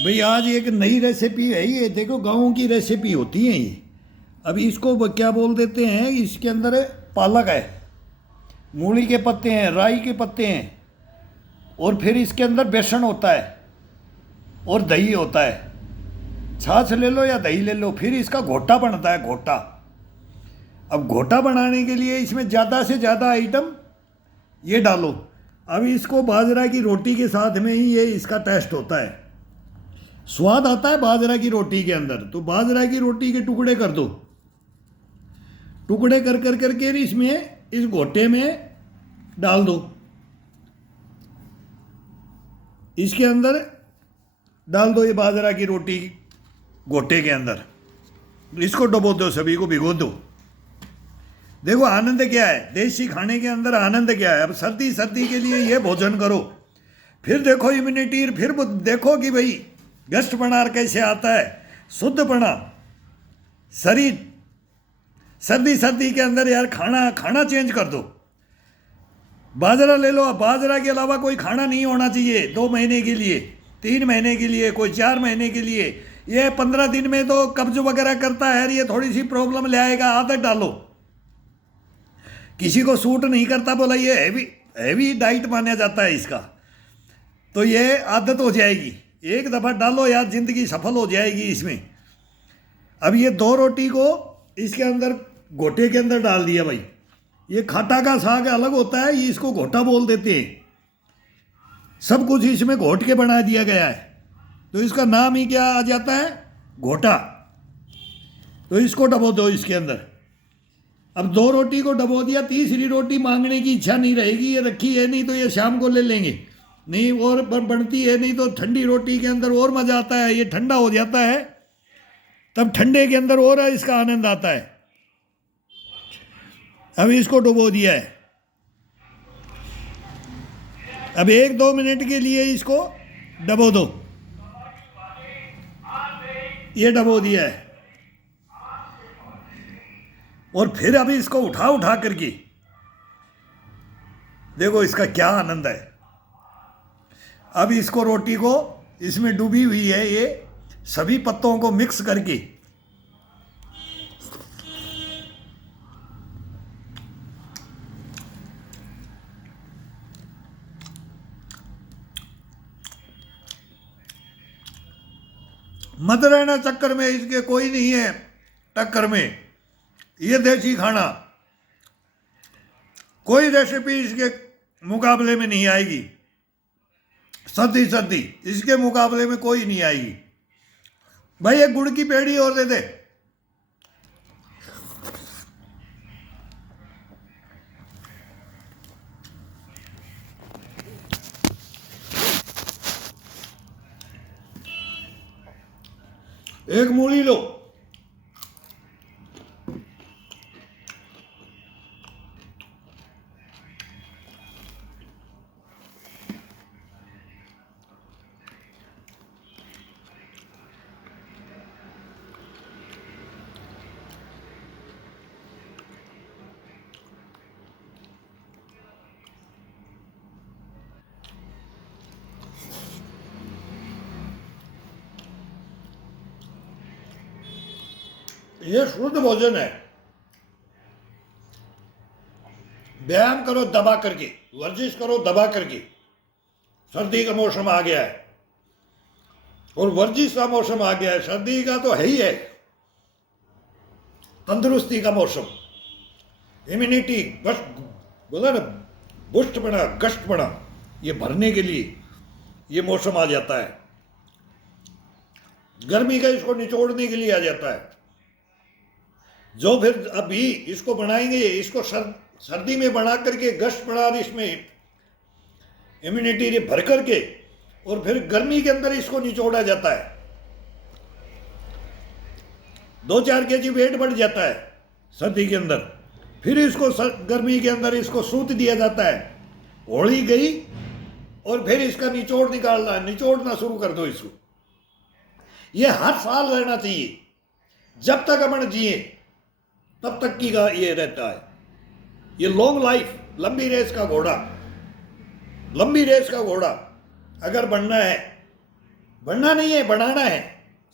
भाई आज एक नई रेसिपी है। ये देखो गाँव की रेसिपी होती है ये। अभी इसको क्या बोल देते हैं, इसके अंदर पालक है, मूली के पत्ते हैं, राई के पत्ते हैं, और फिर इसके अंदर बेसन होता है और दही होता है। छाछ ले लो या दही ले लो, फिर इसका घोटा बनता है, घोटा। अब घोटा बनाने के लिए इसमें ज़्यादा से ज़्यादा आइटम ये डालो। अब इसको बाजरा की रोटी के साथ में ही ये इसका टेस्ट होता है, स्वाद आता है बाजरा की रोटी के अंदर। तो बाजरा की रोटी के टुकड़े कर दो, टुकड़े कर कर करके इसमें इस घोटे में डाल दो, इसके अंदर डाल दो ये बाजरा की रोटी घोटे के अंदर। इसको डुबो दो, सभी को भिगो दो। देखो आनंद क्या है, देसी खाने के अंदर आनंद क्या है। अब सर्दी सर्दी के लिए ये भोजन करो, फिर देखो इम्यूनिटी, फिर देखो कि भाई गस्ट बना कैसे आता है, शुद्ध बना शरीर। सर्दी सर्दी के अंदर यार खाना खाना चेंज कर दो। बाजरा ले लो, बाजरा के अलावा कोई खाना नहीं होना चाहिए 2 महीने के लिए, 3 महीने के लिए, कोई 4 महीने के लिए। ये 15 दिन में तो कब्ज वगैरह करता है, ये थोड़ी सी प्रॉब्लम ले आएगा। आदत डालो, किसी को सूट नहीं करता, बोला ये हैवी हैवी डाइट माना जाता है इसका, तो ये आदत हो जाएगी। एक दफ़ा डालो यार, ज़िंदगी सफल हो जाएगी इसमें। अब ये 2 रोटी को इसके अंदर घोटे के अंदर डाल दिया भाई। ये खाटा का साग अलग होता है, ये इसको घोटा बोल देते हैं। सब कुछ इसमें घोट के बना दिया गया है, तो इसका नाम ही क्या आ जाता है, घोटा। तो इसको डबो दो इसके अंदर। अब 2 रोटी को डबो दिया, तीसरी रोटी मांगने की इच्छा नहीं रहेगी, ये रखी है नहीं तो ये शाम को ले लेंगे, नहीं और बनती है नहीं तो ठंडी रोटी के अंदर और मज़ा आता है। ये ठंडा हो जाता है तब ठंडे के अंदर और इसका आनंद आता है। अब इसको डुबो दिया है। अब 1-2 मिनट के लिए इसको डबो दो, ये डबो दिया है। और फिर अभी इसको उठा उठा करके देखो इसका क्या आनंद है। अब इसको रोटी को इसमें डूबी हुई है, ये सभी पत्तों को मिक्स करके मत रहना चक्कर में, इसके कोई नहीं है टक्कर में। ये देसी खाना कोई रेसिपी इसके मुकाबले में नहीं आएगी। सर्दी सर्दी इसके मुकाबले में कोई नहीं आएगी। भाई एक गुड़ की पेड़ी और दे दे। एक मूली लो, ये शुद्ध भोजन है। व्यायाम करो दबा करके, वर्जिश करो दबा करके। सर्दी का मौसम आ गया है और वर्जिश का मौसम आ गया है। सर्दी का तो है ही है, तंदुरुस्ती का मौसम, इम्यूनिटी बस बोला ना, बुस्ट बना, गश्त बना, ये भरने के लिए ये मौसम आ जाता है। गर्मी का इसको निचोड़ने के लिए आ जाता है। जो फिर अभी इसको बनाएंगे, इसको सर्दी में बना करके गश्त बना, इसमें इम्यूनिटी भर करके, और फिर गर्मी के अंदर इसको निचोड़ा जाता है। 2-4 केजी वेट बढ़ जाता है सर्दी के अंदर। फिर इसको गर्मी के अंदर इसको सूत दिया जाता है। होली गई और फिर इसका निचोड़ निकालना है, निचोड़ना शुरू कर दो इसको। ये हर साल रहना चाहिए, जब तक अपन जिए तब तक की का ये रहता है। ये लॉन्ग लाइफ, लंबी रेस का घोड़ा, लंबी रेस का घोड़ा अगर बनना है बनना नहीं है, बनाना है।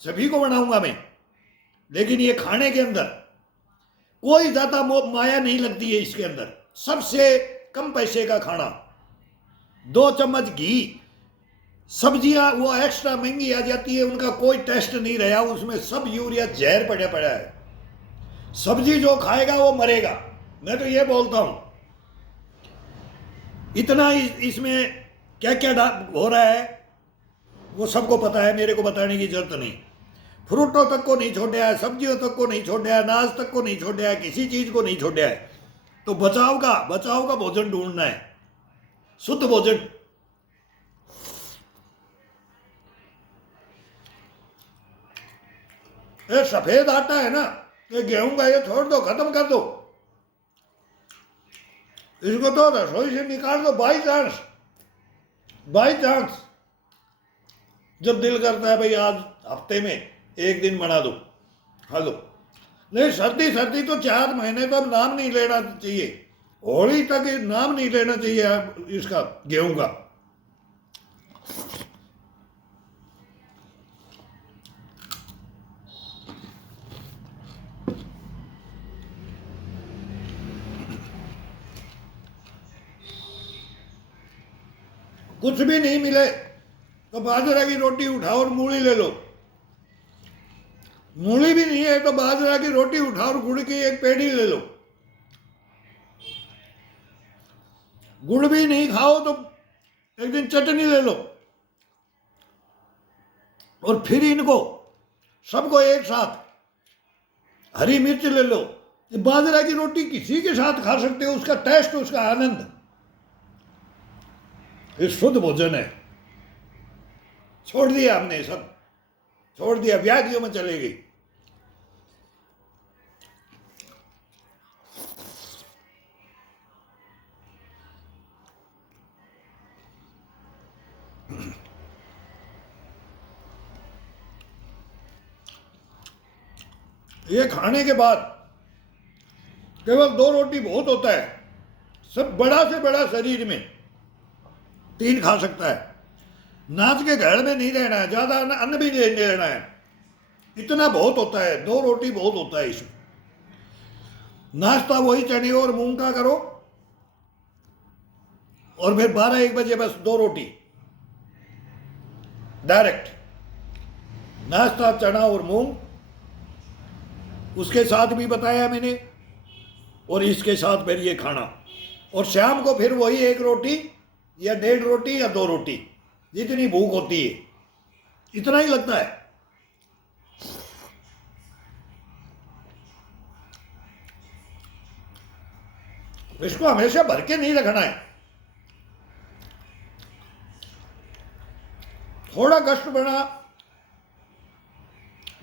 सभी को बनाऊंगा मैं, लेकिन ये खाने के अंदर कोई ज़्यादा माया नहीं लगती है। इसके अंदर सबसे कम पैसे का खाना, 2 चम्मच घी। सब्जियां वो एक्स्ट्रा महंगी आ जाती है, उनका कोई टेस्ट नहीं रहा, उसमें सब यूरिया जहर पड़ा पड़ा है। सब्जी जो खाएगा वो मरेगा, मैं तो ये बोलता हूं। इतना इसमें क्या क्या हो रहा है वो सबको पता है, मेरे को बताने की जरूरत नहीं। फ्रूटों तक को नहीं छोड़ा है, सब्जियों तक को नहीं छोड़ा है, अनाज तक को नहीं छोड़ा है, किसी चीज को नहीं छोड़ा है। तो बचाव का भोजन ढूंढना है, शुद्ध भोजन। ये सफेद आटा है ना, ये गेहूं का, ये छोड़ दो, खत्म कर दो इसको, तो रसोई से निकाल दो। बाई चांस जब दिल करता है भाई आज हफ्ते में एक दिन बना दो, खा लो। नहीं, सर्दी तो 4 महीने तो नाम नहीं लेना चाहिए, होली तक नाम नहीं लेना चाहिए इसका, गेहूं का। कुछ भी नहीं मिले तो बाजरा की रोटी उठाओ और मूली ले लो। मूली भी नहीं है तो बाजरा की रोटी उठाओ और गुड़ की एक पेड़ी ले लो। गुड़ भी नहीं खाओ तो एक दिन चटनी ले लो। और फिर इनको सबको एक साथ हरी मिर्च ले लो। ये बाजरा की रोटी किसी के साथ खा सकते हो, उसका टेस्ट, उसका आनंद, ये शुद्ध भोजन है। छोड़ दिया हमने, सब छोड़ दिया, व्याधियों में चले गई। ये खाने के बाद केवल 2 रोटी बहुत होता है। सब बड़ा से बड़ा शरीर में 3 खा सकता है। नाच के घर में नहीं रहना है, ज्यादा अन्न भी नहीं लेना है, इतना बहुत होता है। 2 रोटी बहुत होता है इसमें। नाश्ता वही चने और मूंग का करो, और फिर 12-1 बजे बस 2 रोटी डायरेक्ट नाश्ता, चना और मूंग। उसके साथ भी बताया मैंने, और इसके साथ फिर ये खाना। और शाम को फिर वही 1 रोटी या 1.5 रोटी या 2 रोटी, जितनी भूख होती है, इतना ही लगता है। इसको हमेशा भर के नहीं रखना है। थोड़ा कष्ट बना,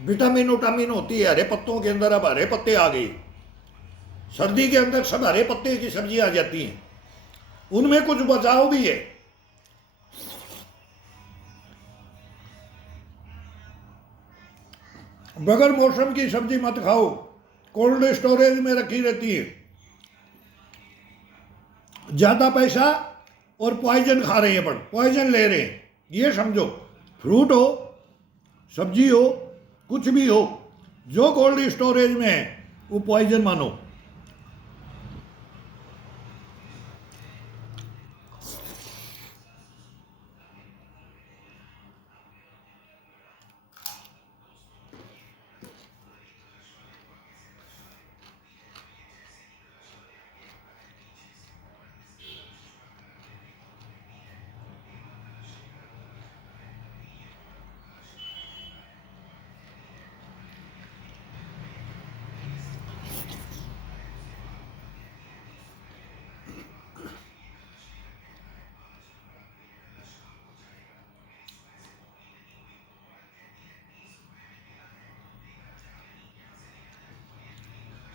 विटामिन विटामिन होती है हरे पत्तों के अंदर। अब हरे पत्ते आ गए, सर्दी के अंदर सब हरे पत्ते की सब्जी आ जाती हैं, उनमें कुछ बचाव भी है। बगैर मौसम की सब्जी मत खाओ, कोल्ड स्टोरेज में रखी रहती है। ज्यादा पैसा और पॉइजन खा रहे हैं, पर पॉइजन ले रहे हैं, ये समझो। फ्रूट हो, सब्जी हो, कुछ भी हो, जो कोल्ड स्टोरेज में है वो पॉइजन मानो।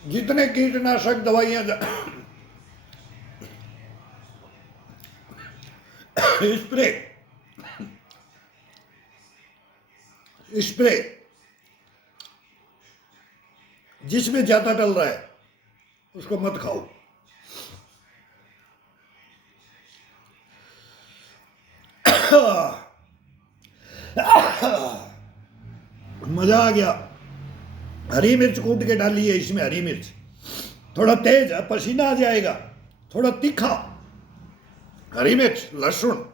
जितने कीटनाशक दवाइयां स्प्रे स्प्रे जिसमें ज्यादा डल रहा है उसको मत खाओ। मजा आ गया। हरी मिर्च कूट के डाली है इसमें, हरी मिर्च थोड़ा तेज, पसीना आ जाएगा, थोड़ा तीखा, हरी मिर्च, लहसुन।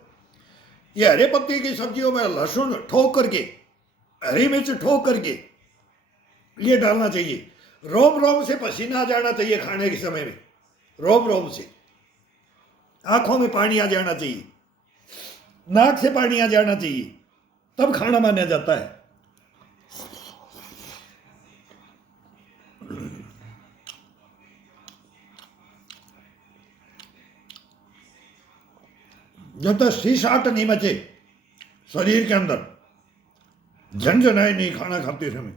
ये हरे पत्ते की सब्जियों में लहसुन ठोक करके, हरी मिर्च ठोक करके ये डालना चाहिए। रोम रोम से पसीना आ जाना चाहिए खाने के समय में, रोम रोम से आंखों में पानी आ जाना चाहिए, नाक से पानी आ जाना चाहिए, तब खाना माना जाता है। जब तक सीसाट नहीं मचे शरीर के अंदर, झंझनाए नहीं खाना खाते समय।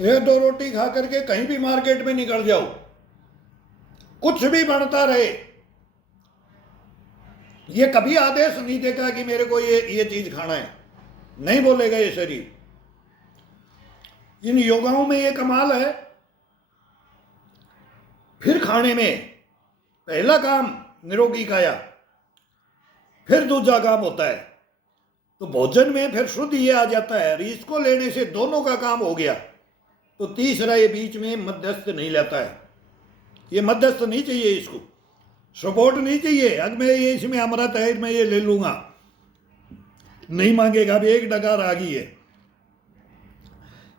एक दो रोटी खा करके कहीं भी मार्केट में निकल जाओ, कुछ भी बनता रहे, ये कभी आदेश नहीं देगा कि मेरे को ये चीज खाना है, नहीं बोलेगा ये शरीर। इन योगाओं में ये कमाल है। फिर खाने में पहला काम निरोगी काया, फिर दूसरा काम होता है, तो भोजन में फिर शुद्ध ये आ जाता है। इसको लेने से दोनों का काम हो गया। तो तीसरा ये बीच में मध्यस्थ नहीं लेता है, ये मध्यस्थ नहीं चाहिए, इसको सपोर्ट नहीं चाहिए। अब मैं ये इसमें अमृत है, मैं ये ले लूंगा, नहीं मांगेगा। अब एक डकार आ गई है,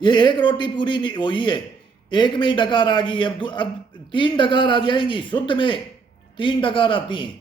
ये एक रोटी पूरी नहीं हुई है, एक में ही डकार आ गई है। अब 3 डकार आ जाएंगी, शुद्ध में 3 डकार आती हैं।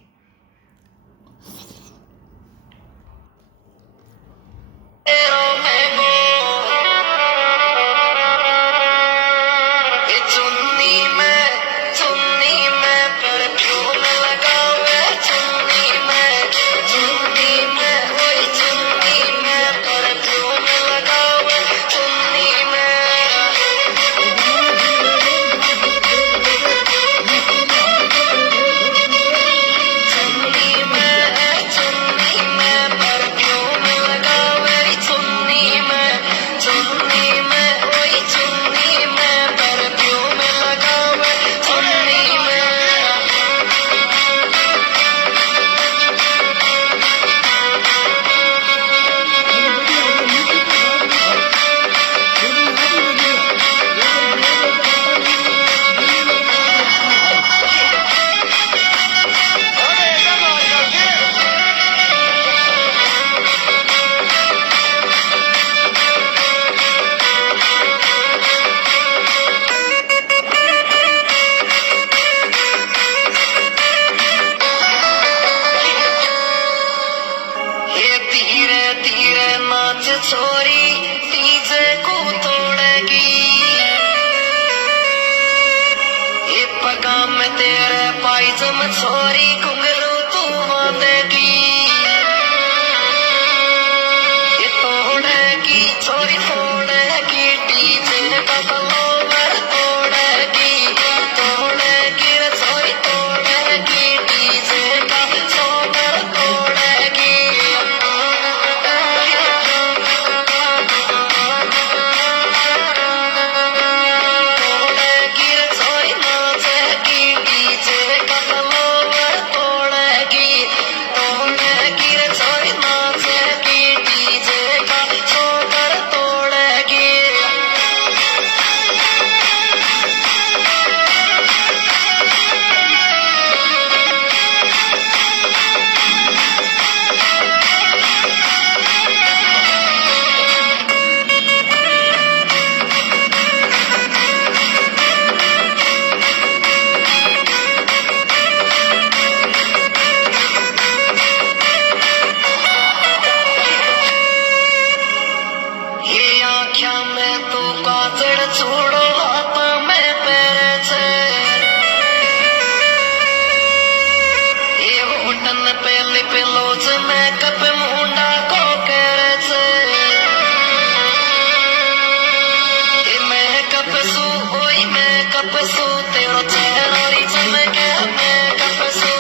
कपसू तेरा चेहरा री चमके मैं कपसू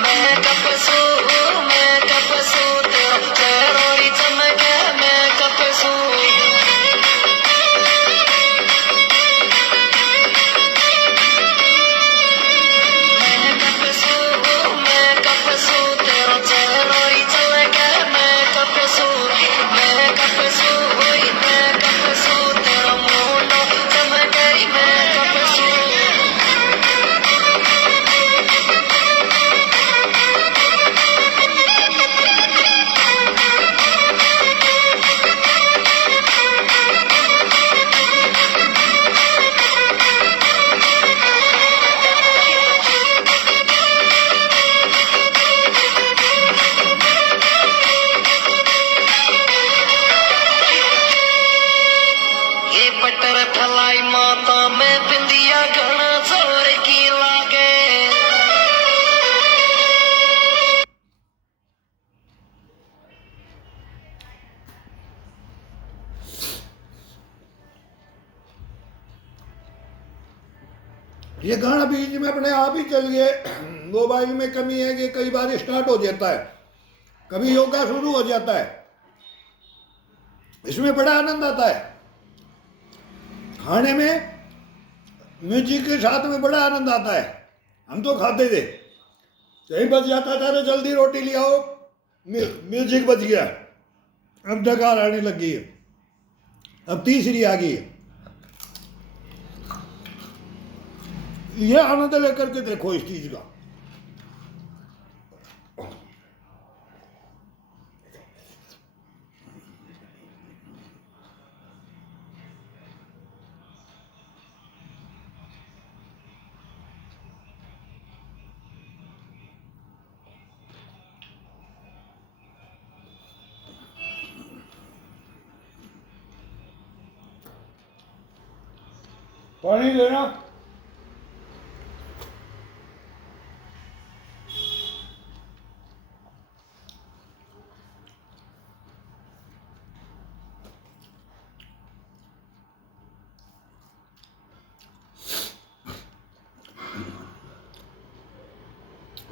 मैं कपसू मैं कपसू तेरा चेहरा री चमके मैं कपसू मैं कपसू तेरा चेहरा री चमके मैं कपसू मैं कपसू तेरा मुंडो चमके मैं कपसू ये बटर फलाई माता में बिंदिया घना जोर की लागे ये गाना बीच में अपने आप ही चल गए। मोबाइल में कमी है कि कई बार स्टार्ट हो जाता है, कभी योगा शुरू हो जाता है। इसमें बड़ा आनंद आता है। खाने में म्यूजिक के साथ में बड़ा आनंद आता है। हम तो खाते थे, कहीं बच जाता था तो जल्दी रोटी ले आओ, म्यूजिक बच गया, अब डकार आने लग गई है, अब तीसरी आ गई है। ये आनंद लेकर के देखो इस चीज का। पानी लेना।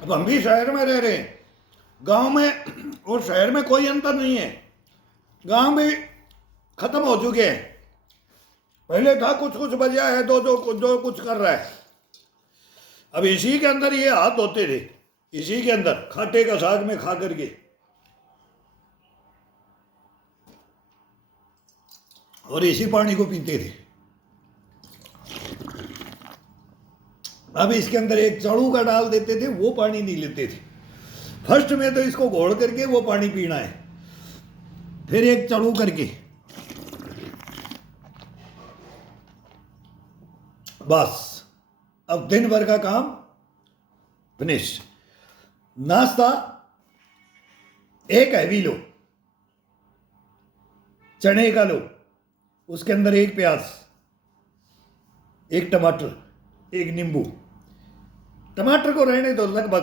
अब हम भी शहर में रह रहे हैं, गांव में और शहर में कोई अंतर नहीं है। गांव भी खत्म हो चुके हैं। पहले था कुछ कुछ बजा है, जो कुछ कर रहा है। अब इसी के अंदर ये हाथ धोते थे, इसी के अंदर खाटे का साग में खा करके, और इसी पानी को पीते थे। अब इसके अंदर एक चड़ू का डाल देते थे, वो पानी नहीं लेते थे। फर्स्ट में तो इसको घोल करके वो पानी पीना है, फिर एक चड़ू करके, बस अब दिन भर का काम फिनिश। नाश्ता एक हैवी लो, चने का लो, उसके अंदर एक प्याज, एक टमाटर, एक नींबू। टमाटर को रहने दो लगभग,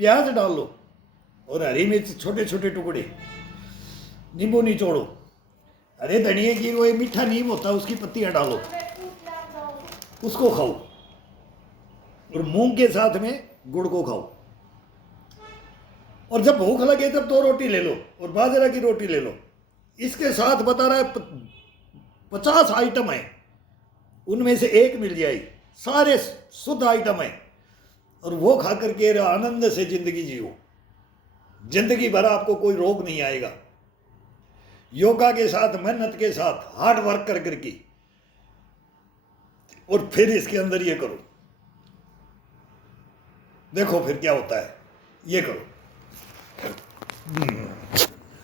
प्याज डाल लो और हरी मिर्च छोटे छोटे टुकड़े, नींबू निचोड़ो। अरे धनिए की वो मीठा नीम होता है, उसकी पत्तियां डालो, उसको खाओ। और मूंग के साथ में गुड़ को खाओ। और जब भूख लगे तब 2 रोटी ले लो और बाजरा की रोटी ले लो। इसके साथ बता रहा है 50 आइटम है, उनमें से एक मिल जाएगी। सारे शुद्ध आइटम है, और वो खा करके आनंद से जिंदगी जियो। जिंदगी भर आपको कोई रोग नहीं आएगा। योगा के साथ, मेहनत के साथ, हार्ड वर्क कर करके, और फिर इसके अंदर ये करो, देखो फिर क्या होता है। ये करो।